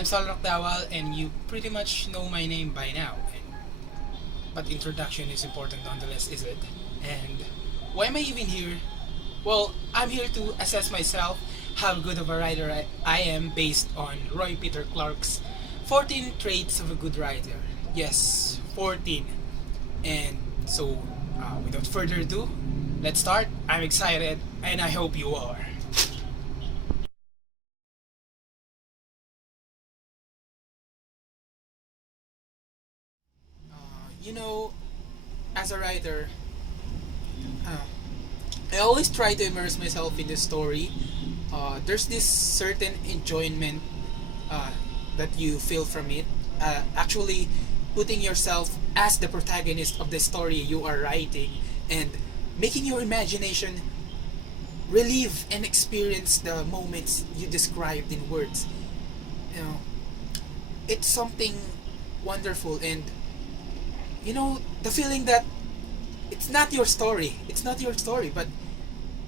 I'm Solrac Dawal, and you pretty much know my name by now. But introduction is important nonetheless, is it? And why am I even here? Well, I'm here to assess myself, how good of a writer I am based on Roy Peter Clarke's 14 Traits of a Good Writer. Yes, 14. And so, without further ado, let's start. I'm excited, and I hope you are. You know, as a writer, uh, I always try to immerse myself in the story. There's this certain enjoyment uh, that you feel from it. Actually, putting yourself as the protagonist of the story you are writing and making your imagination relive and experience the moments you described in words. You know, it's something wonderful, and the feeling that it's not your story, but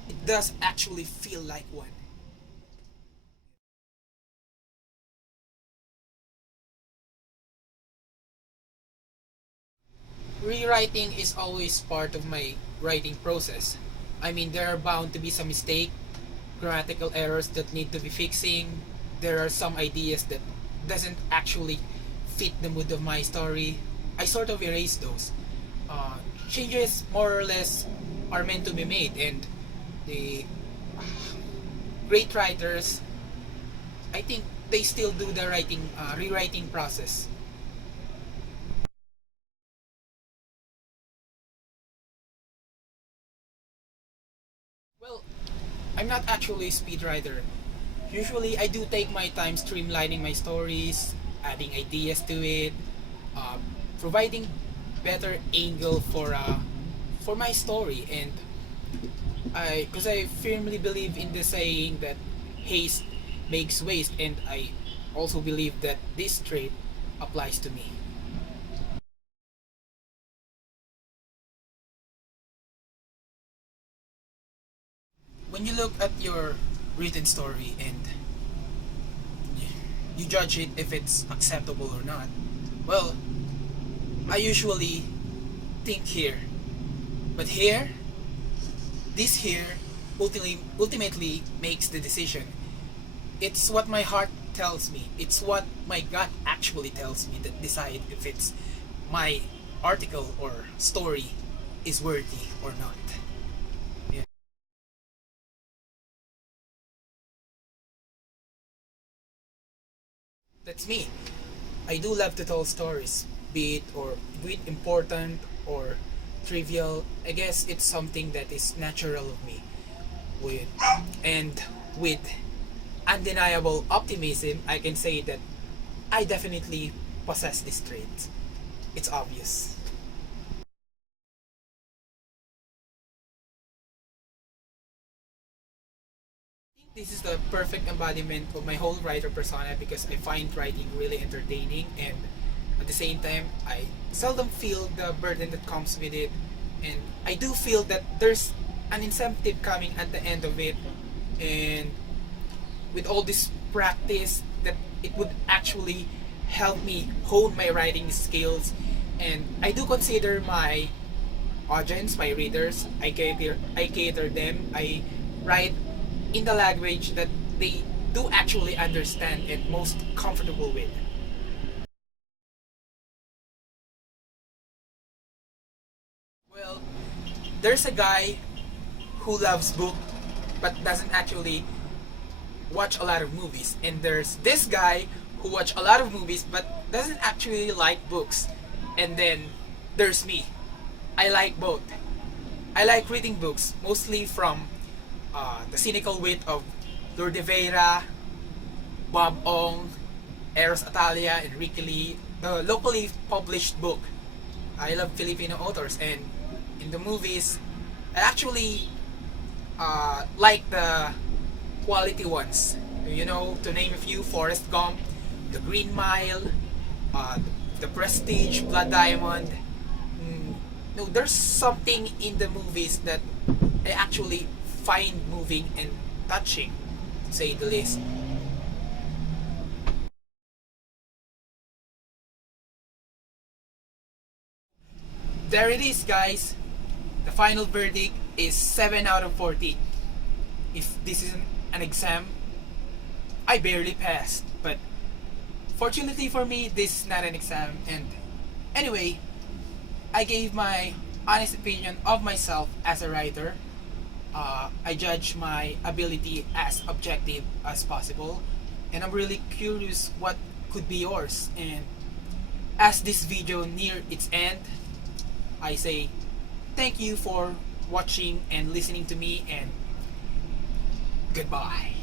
it does actually feel like one. Rewriting is always part of my writing process. I mean, there are bound to be some mistakes, grammatical errors that need to be fixing. There are some ideas that doesn't actually fit the mood of my story. I sort of erase those. Uh, Changes more or less are meant to be made, and the great writers, I think they still do the rewriting process. Well, I'm not actually a speedwriter. Usually, I do take my time streamlining my stories, adding ideas to it, uh, providing better angle for my story, and because I firmly believe in the saying that haste makes waste, and I also believe that this trait applies to me. When you look at your written story and you judge it if it's acceptable or not, well, I usually think here. But here, this here ultimately makes the decision. It's what my heart tells me. It's what my gut actually tells me that decide if it's my article or story is worthy or not. Yeah. That's me. I do love to tell stories, be it important or trivial. I guess it's something that is natural of me. With and with undeniable optimism, I can say that I definitely possess this trait. It's obvious. This is the perfect embodiment of my whole writer persona because I find writing really entertaining, and at the same time I seldom feel the burden that comes with it, and I do feel that there's an incentive coming at the end of it, and with all this practice that it would actually help me hone my writing skills. And I do consider my audience, my readers, I cater them. I write in the language that they do actually understand and most comfortable with. Well, there's a guy who loves book but doesn't actually watch a lot of movies, and there's this guy who watch a lot of movies but doesn't actually like books. And then there's me. I like both. I like reading books, mostly from the cynical wit of Lourdes de Vera, Bob Ong, Eros Atalia, and Ricky Lee, the locally published book. I love Filipino authors, and in the movies, I actually like the quality ones. To name a few: Forrest Gump, The Green Mile, uh, The Prestige, Blood Diamond. No, there's something in the movies that I actually find moving and touching, to say the least. there it is, guys. The final verdict is 7 out of 40. If this is an exam, I barely passed. But fortunately for me, this is not an exam. And anyway, I gave my honest opinion of myself as a writer. I judge my ability as objective as possible. And I'm really curious what could be yours. And as this video near its end, I say thank you for watching and listening to me, and goodbye.